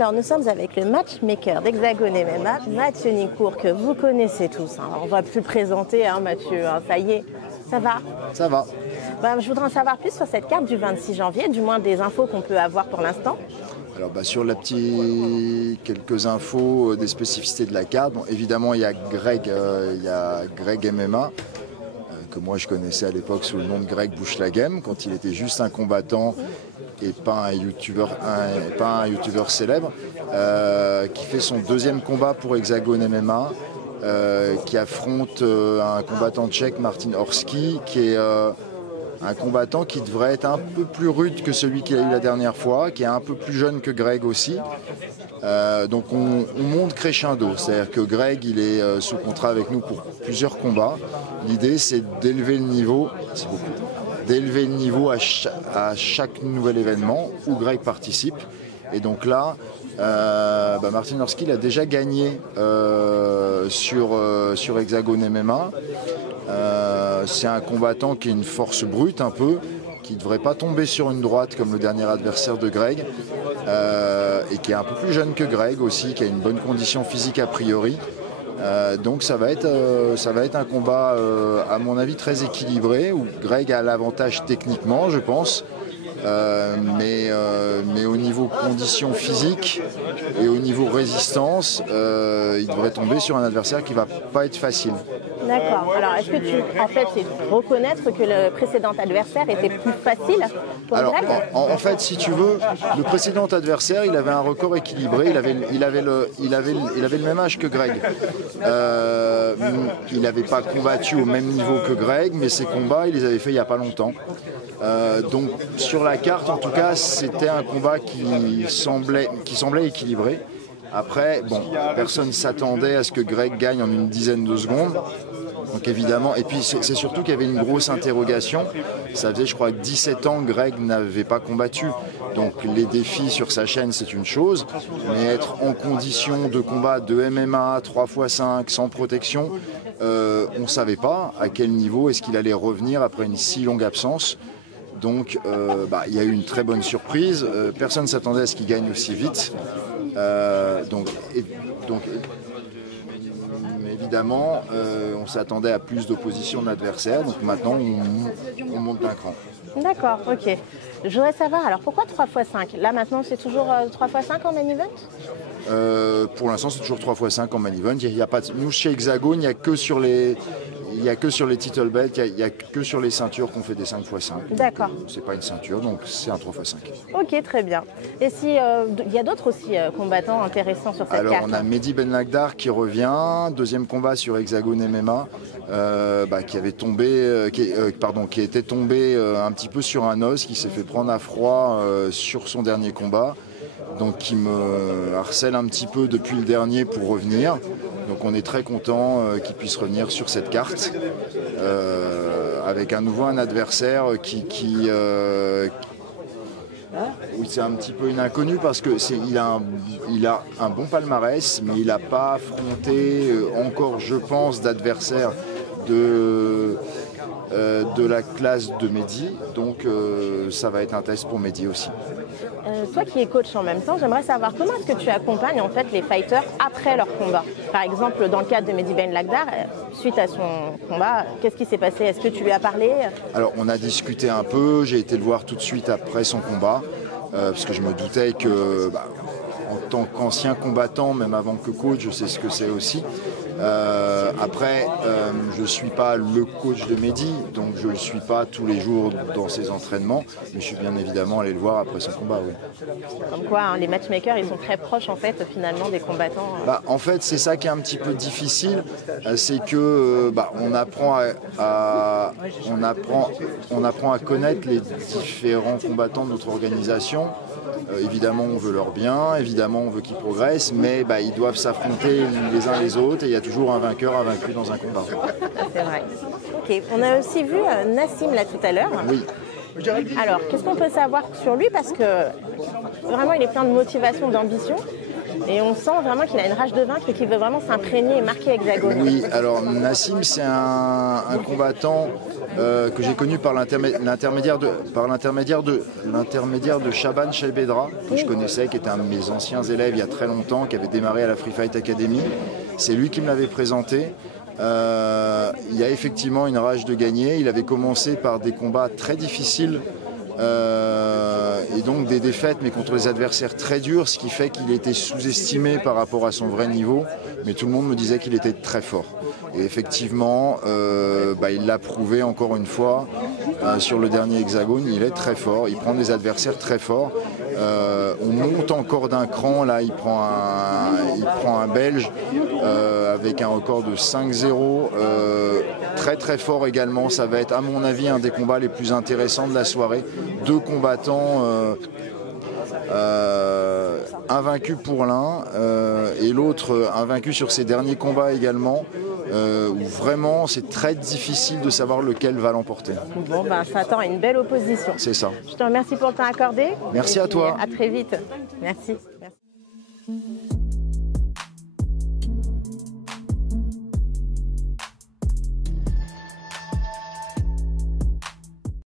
Alors, nous sommes avec le matchmaker d'Hexagone MMA, Mathieu Nicourt, que vous connaissez tous. On ne va plus le présenter, Mathieu, ça y est. Ça va? Ça va. Je voudrais en savoir plus sur cette carte du 26 janvier, du moins des infos qu'on peut avoir pour l'instant. Alors sur quelques infos des spécificités de la carte. Bon, évidemment, il y a Greg MMA, que moi je connaissais à l'époque sous le nom de Greg Bouchlagem, quand il était juste un combattant et pas un youtubeur célèbre, qui fait son deuxième combat pour Hexagone MMA, qui affronte un combattant tchèque, Martin Horský, qui est un combattant qui devrait être un peu plus rude que celui qu'il a eu la dernière fois, qui est un peu plus jeune que Greg aussi. Donc on monte crescendo, c'est-à-dire que Greg il est sous contrat avec nous pour plusieurs combats. L'idée c'est d'élever le niveau, à chaque nouvel événement où Greg participe. Et donc là, Martin Horský il a déjà gagné sur Hexagone MMA. C'est un combattant qui a une force brute un peu, qui ne devrait pas tomber sur une droite comme le dernier adversaire de Greg, et qui est un peu plus jeune que Greg aussi, qui a une bonne condition physique a priori. Donc ça va être un combat à mon avis très équilibré, où Greg a l'avantage techniquement je pense, mais au niveau conditions physiques et au niveau résistance, il devrait tomber sur un adversaire qui ne va pas être facile. D'accord. Alors, est-ce que c'est reconnaître que le précédent adversaire était plus facile pour Greg ? En fait, si tu veux, le précédent adversaire, il avait un record équilibré. Il avait le même âge que Greg. Il n'avait pas combattu au même niveau que Greg, mais ses combats, il les avait fait il n'y a pas longtemps. Donc, sur la carte, en tout cas, c'était un combat qui semblait équilibré. Après, personne ne s'attendait à ce que Greg gagne en une dizaine de secondes. Donc évidemment, et puis c'est surtout qu'il y avait une grosse interrogation. Ça faisait, je crois, 17 ans que Greg n'avait pas combattu. Donc les défis sur sa chaîne, c'est une chose. Mais être en condition de combat de MMA 3x5 sans protection, on ne savait pas à quel niveau est-ce qu'il allait revenir après une si longue absence. Donc il y a eu une très bonne surprise. Personne ne s'attendait à ce qu'il gagne aussi vite. Évidemment, on s'attendait à plus d'opposition de l'adversaire, donc maintenant on monte d'un cran. D'accord, ok. Je voudrais savoir, alors pourquoi 3x5 ? Là maintenant c'est toujours 3x5 en main event ? Pour l'instant c'est toujours 3x5 en main event. Nous chez Hexagone, il n'y a que sur les title belts, il n'y a que sur les ceintures qu'on fait des 5x5. D'accord. C'est pas une ceinture, donc c'est un 3x5. Ok, très bien. Et si il y a d'autres aussi combattants intéressants sur cette carte ? Alors on a Mehdi Ben Lagdar qui revient, deuxième combat sur Hexagone MMA, qui était tombé un petit peu sur un os, qui s'est fait prendre à froid sur son dernier combat. Donc qui me harcèle un petit peu depuis le dernier pour revenir. Donc on est très content qu'il puisse revenir sur cette carte avec à nouveau un adversaire oui, c'est un petit peu une inconnue parce que il a un bon palmarès, mais il n'a pas affronté encore, je pense, d'adversaire de la classe de Mehdi. Donc ça va être un test pour Mehdi aussi. Toi qui es coach en même temps, j'aimerais savoir comment est-ce que tu accompagnes en fait les fighters après leur combat. Par exemple, dans le cadre de Mehdi Ben Lagdar, suite à son combat, qu'est-ce qui s'est passé ? Est-ce que tu lui as parlé ? Alors on a discuté un peu, j'ai été le voir tout de suite après son combat, parce que je me doutais que en tant qu'ancien combattant, même avant que coach, je sais ce que c'est aussi. Après, je ne suis pas le coach de Mehdi, donc je ne le suis pas tous les jours dans ses entraînements, mais je suis bien évidemment allé le voir après son combat. Oui. Comme quoi, les matchmakers, ils sont très proches en fait, finalement, des combattants. En fait, c'est ça qui est un petit peu difficile, c'est que on apprend à connaître les différents combattants de notre organisation. Évidemment, on veut leur bien, évidemment, on veut qu'ils progressent, mais ils doivent s'affronter les uns les autres et il y a toujours un vainqueur, un vaincu dans un combat. C'est vrai. Ok, on a aussi vu Nassim là tout à l'heure. Oui. Alors, qu'est-ce qu'on peut savoir sur lui ? Parce que vraiment, il est plein de motivation, d'ambition. Et on sent vraiment qu'il a une rage de vaincre et qu'il veut vraiment s'imprégner et marquer Hexagone. Oui, alors Nassim, c'est un combattant que j'ai connu par l'intermédiaire de Shaban Shaibedra, que je connaissais, qui était un de mes anciens élèves il y a très longtemps, qui avait démarré à la Free Fight Academy. C'est lui qui me l'avait présenté. Il y a effectivement une rage de gagner. Il avait commencé par des combats très difficiles et donc des défaites, mais contre des adversaires très durs, ce qui fait qu'il était sous-estimé par rapport à son vrai niveau. Mais tout le monde me disait qu'il était très fort. Et effectivement, il l'a prouvé encore une fois sur le dernier Hexagone. Il est très fort. Il prend des adversaires très forts. On monte encore d'un cran. Là, il prend un Belge avec un record de 5-0. Très très fort également. Ça va être à mon avis un des combats les plus intéressants de la soirée. Deux combattants invaincu pour l'un et l'autre invaincu sur ses derniers combats également, où vraiment c'est très difficile de savoir lequel va l'emporter. Bon, ça attend une belle opposition. C'est ça. Je te remercie pour le temps accordé. Merci à toi. À très vite. Merci.